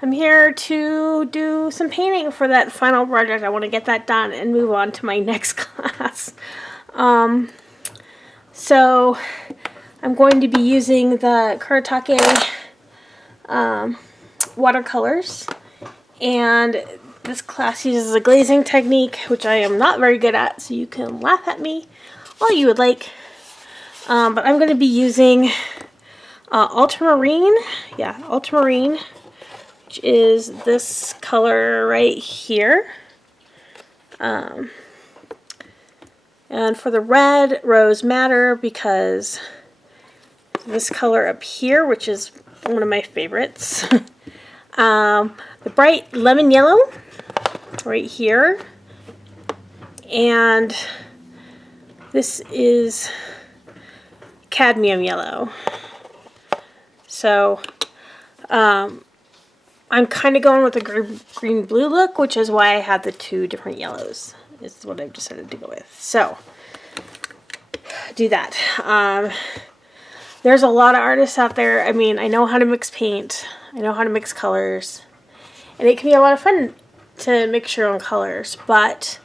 I'm here to do some painting for that final project. I want to get that done and move on to my next class. So I'm going to be using the Kuretake watercolors, and this class uses a glazing technique, which I am not very good at, so you can laugh at me all you would like. But I'm going to be using ultramarine, which is this color right here. And for the red, Rose Madder, because this color up here, which is one of my favorites. The bright lemon yellow right here. And this is cadmium yellow. So, I'm kind of going with the green-blue look, which is why I have the two different yellows. Is what I've decided to go with. So, do that. There's a lot of artists out there. I mean, I know how to mix paint. I know how to mix colors. And it can be a lot of fun to mix your own colors. But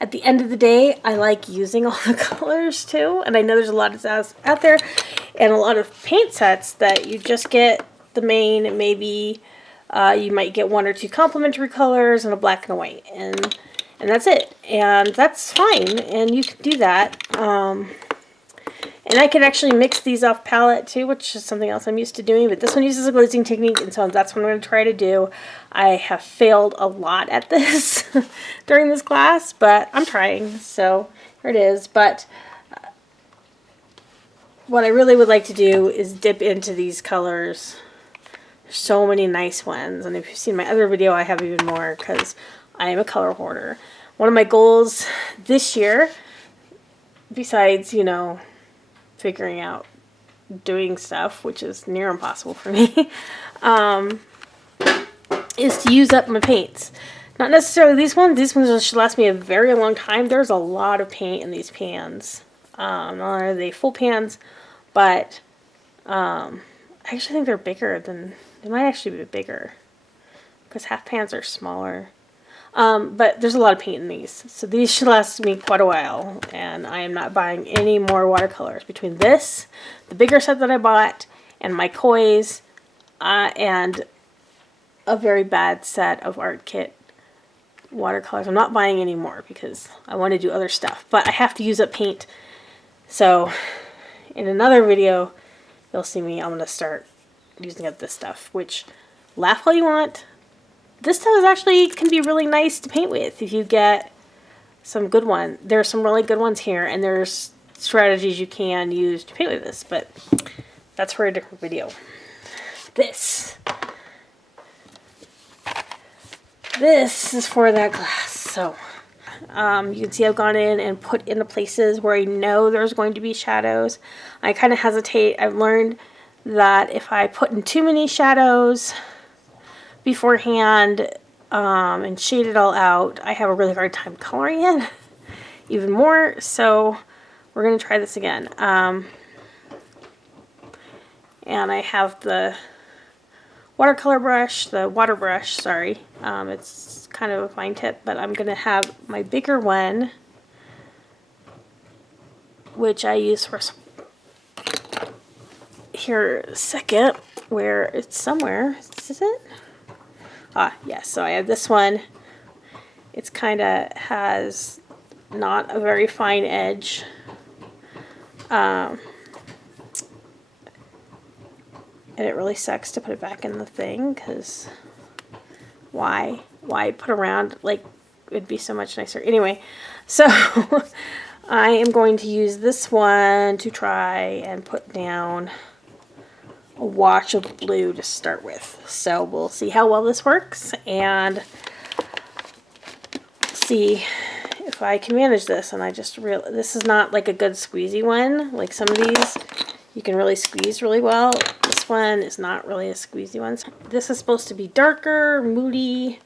at the end of the day, I like using all the colors too. And I know there's a lot of out there and a lot of paint sets that you just get the main, maybe you might get one or two complementary colors and a black and a white. And that's it. And that's fine. And you can do that. And I can actually mix these off palette too, which is something else I'm used to doing. But this one uses a glazing technique, and so that's what I'm going to try to do. I have failed a lot at this during this class, but I'm trying. So here it is. But what I really would like to do is dip into these colors. There's so many nice ones. And if you've seen my other video, I have even more because I am a color hoarder. One of my goals this year, besides, you know, figuring out doing stuff, which is near impossible for me, is to use up my paints. Not necessarily these ones. These ones should last me a very long time. There's a lot of paint in these pans. Not only are they full pans, but I actually think they're bigger than, they might actually be bigger because half pans are smaller. But there's a lot of paint in these. So these should last me quite a while. And I am not buying any more watercolors. Between this, the bigger set that I bought, and my Koi's, and a very bad set of Art Kit watercolors. I'm not buying any more because I want to do other stuff. But I have to use up paint. So in another video, you'll see me. I'm going to start using up this stuff. Which, laugh all you want. This stuff is actually can be really nice to paint with if you get some good one. There are some really good ones here, and there's strategies you can use to paint with this, but that's for a different video. This is for that class. So you can see I've gone in and put into places where I know there's going to be shadows. I kind of hesitate. I've learned that if I put in too many shadows beforehand and shade it all out, I have a really hard time coloring it even more. So we're going to try this again. And I have the water brush, sorry. It's kind of a fine tip, but I'm going to have my bigger one, which I use for here a second, where it's somewhere. Is it? Yes, so I have this one. It's kind of has not a very fine edge. And it really sucks to put it back in the thing, because why put around, like, it'd be so much nicer. Anyway, so I am going to use this one to try and put down a wash of blue to start with. So we'll see how well this works and see if I can manage this. And I just realized this is not like a good squeezy one. Like some of these you can really squeeze really well. This one is not really a squeezy one. This is supposed to be darker, moody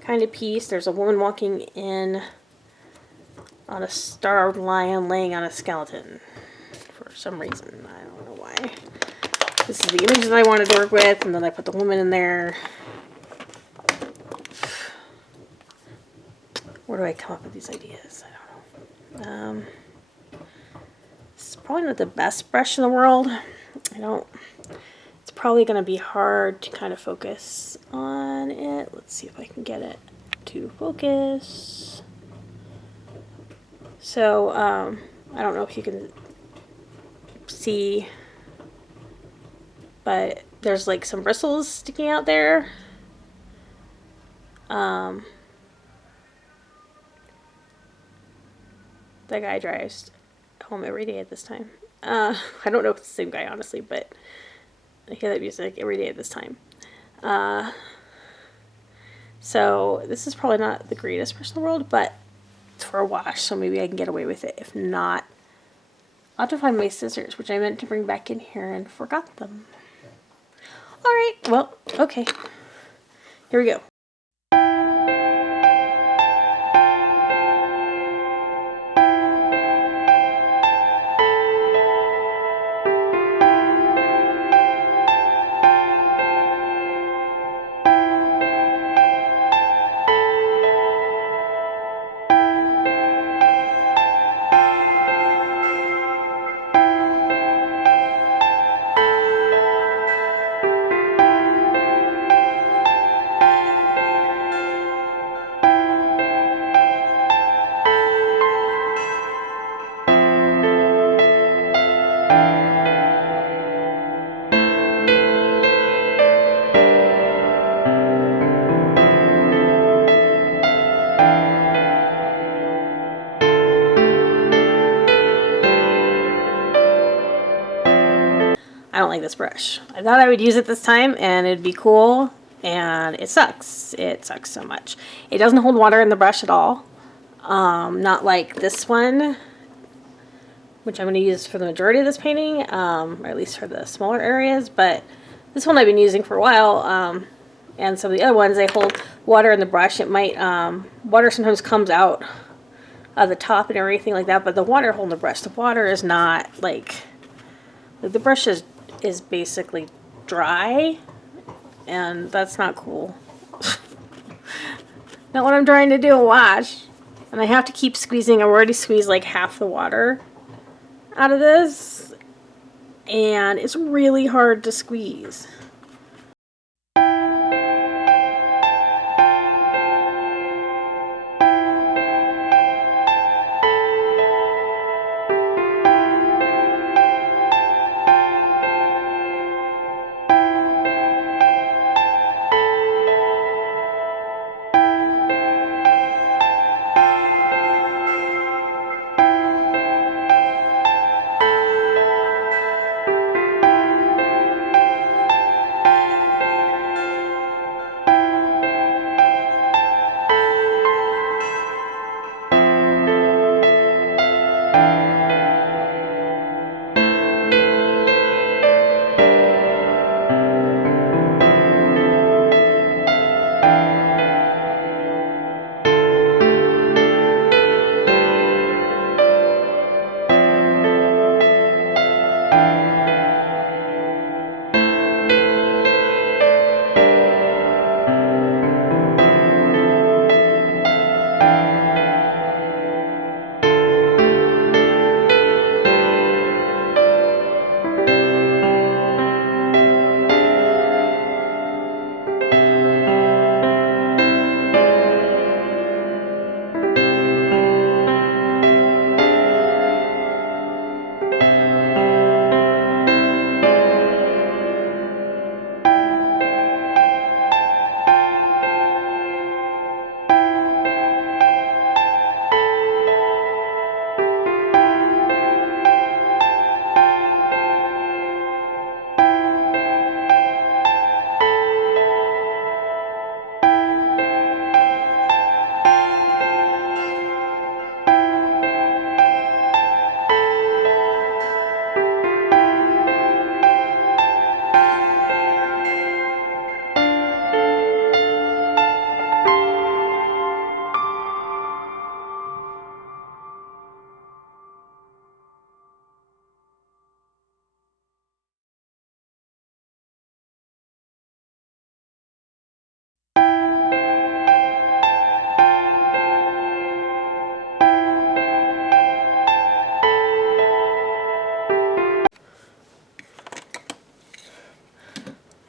kind of piece. There's a woman walking in on a starved lion laying on a skeleton for some reason. I don't know why. This is the image that I wanted to work with, and then I put the woman in there. where do I come up with these ideas? I don't know. It's probably not the best brush in the world. It's probably going to be hard to kind of focus on it. Let's see if I can get it to focus. So, I don't know if you can see, but there's like some bristles sticking out there. That guy drives home every day at this time. I don't know if it's the same guy, honestly, but I hear that music every day at this time. So this is probably not the greatest brush in the world, but it's for a wash, so maybe I can get away with it. If not, I'll have to find my scissors, which I meant to bring back in here and forgot them. Alright, well, okay. Here we go. I don't like this brush. I thought I would use it this time and it'd be cool, and it sucks. It sucks so much. It doesn't hold water in the brush at all. Not like this one, which I'm going to use for the majority of this painting, or at least for the smaller areas, but this one I've been using for a while, and some of the other ones, they hold water in the brush. It might, water sometimes comes out of the top and everything like that, but the water holding the brush, the water is not like the brush is basically dry, and that's not cool. Not what I'm trying to do, a wash. And I have to keep squeezing. I've already squeezed like half the water out of this, and it's really hard to squeeze.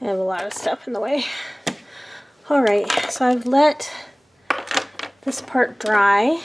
I have a lot of stuff in the way. Alright, so I've let this part dry.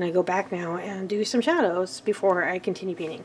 going to go back now and do some shadows before I continue painting.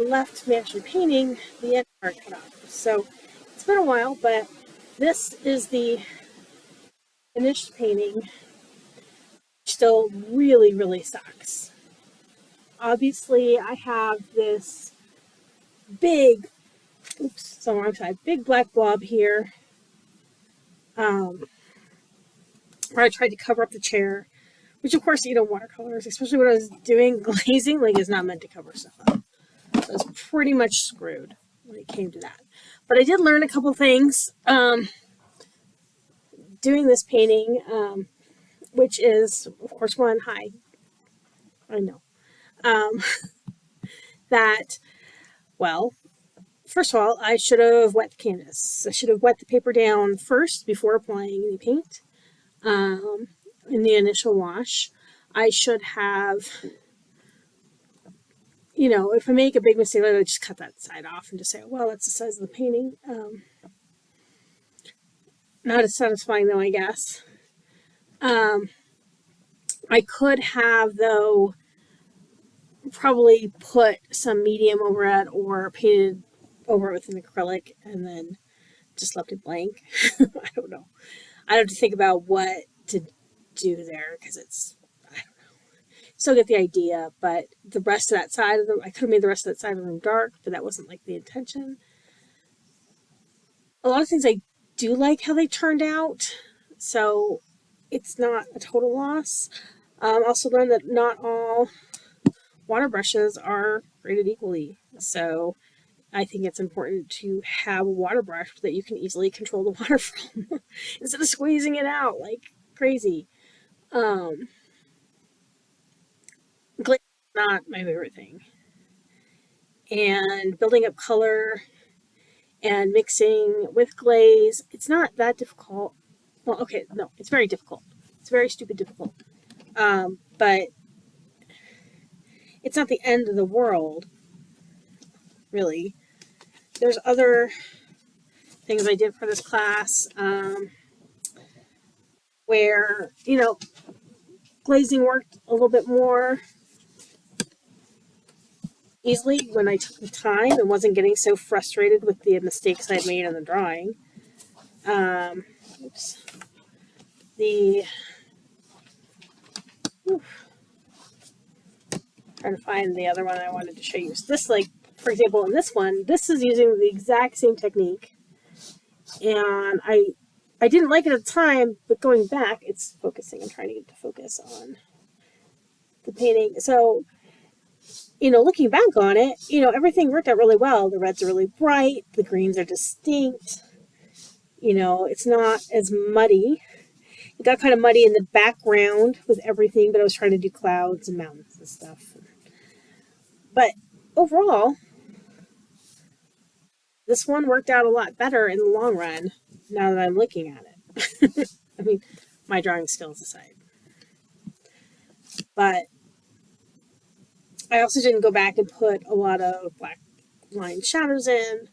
Left me actually painting the end part cut off. So it's been a while, but this is the finished painting, which still really, really sucks. Obviously, I have this big, oops, so wrong side, big black blob here, where I tried to cover up the chair, which of course, watercolors, especially when I was doing glazing, like is not meant to cover stuff up. So I was pretty much screwed when it came to that. But I did learn a couple things doing this painting, which is, of course, one, hi, I know, that, well, first of all, I should have wet the canvas. I should have wet the paper down first before applying any paint in the initial wash. I should have, you know, if I make a big mistake, I would just cut that side off and just say, well, that's the size of the painting. Not as satisfying though, I guess. I could have, though, probably put some medium over it or painted over it with an acrylic and then just left it blank. I don't know. I have to think about what to do there because it's, I don't know. Still get the idea, but the rest of that side of the, I could have made the rest of that side of the room dark, but that wasn't like the intention. A lot of things I do like how they turned out, so it's not a total loss. Also learned that not all water brushes are rated equally, so I think it's important to have a water brush that you can easily control the water from instead of squeezing it out like crazy. Glazing is not my favorite thing, and building up color and mixing with glaze, it's not that difficult. Well, okay, no, it's very difficult. It's very stupid difficult. But it's not the end of the world, really. There's other things I did for this class where, you know, glazing worked a little bit more easily when I took the time and wasn't getting so frustrated with the mistakes I'd made in the drawing. Oops. Trying to find the other one I wanted to show you. So this, like, for example, in this one, this is using the exact same technique. And I didn't like it at the time, but going back, it's focusing. I'm trying to get to focus on the painting. So, you know, looking back on it, you know, everything worked out really well. The reds are really bright. The greens are distinct. You know, it's not as muddy. It got kind of muddy in the background with everything, but I was trying to do clouds and mountains and stuff. But overall, this one worked out a lot better in the long run now that I'm looking at it. I mean, my drawing skills aside. But I also didn't go back and put a lot of black line shadows in,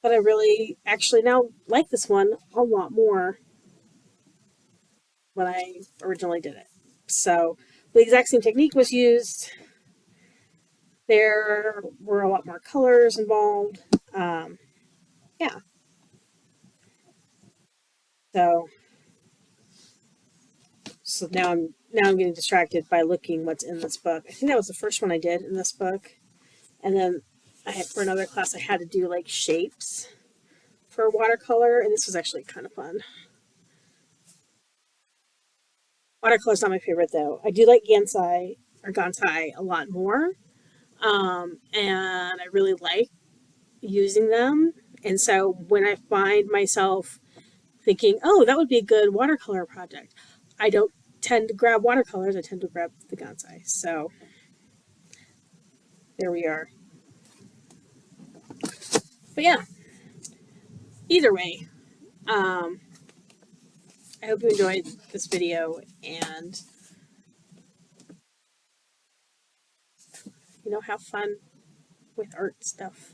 but I really actually now like this one a lot more when I originally did it. So the exact same technique was used. There were a lot more colors involved. Yeah. So now I'm getting distracted by looking what's in this book. I think that was the first one I did in this book. And then for another class I had to do like shapes for watercolor, and this was actually kind of fun. Watercolor's not my favorite though. I do like Gansai a lot more. And I really like using them. And so when I find myself thinking, oh, that would be a good watercolor project, I don't tend to grab watercolors. I tend to grab the Gansai. So there we are. But yeah, either way, I hope you enjoyed this video and, you know, have fun with art stuff.